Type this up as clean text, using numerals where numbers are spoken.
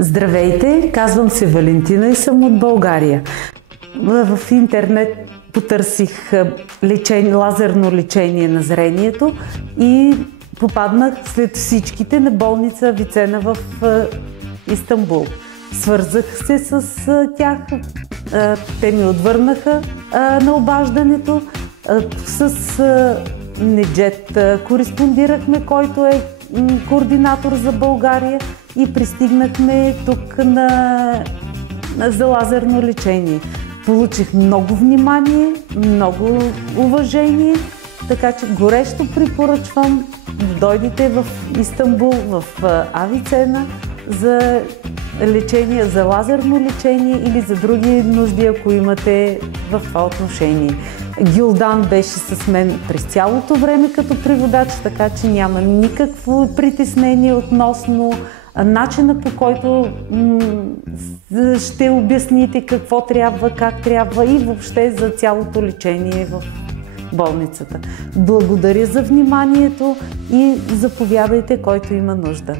Здравейте, казвам се Валентина и съм от България. В интернет потърсих лазерно лечение на зрението и попаднах след всичките на болница Авиценна в Истанбул. Свързах се с тях, те ми отвърнаха на обаждането. С Неджет кореспондирахме, който е координатор за България, и пристигнахме тук за лазерно лечение. Получих много внимание, много уважение, така че горещо препоръчвам да дойдете в Истанбул, в Авиценна за лечение, за лазерно лечение или за други нужди, ако имате в това отношение. Гюлдан беше с мен през цялото време като преводач, така че няма никакво притеснение относно начина, по който ще обясните какво трябва, как трябва и въобще за цялото лечение в болницата. Благодаря за вниманието и заповядайте, който има нужда.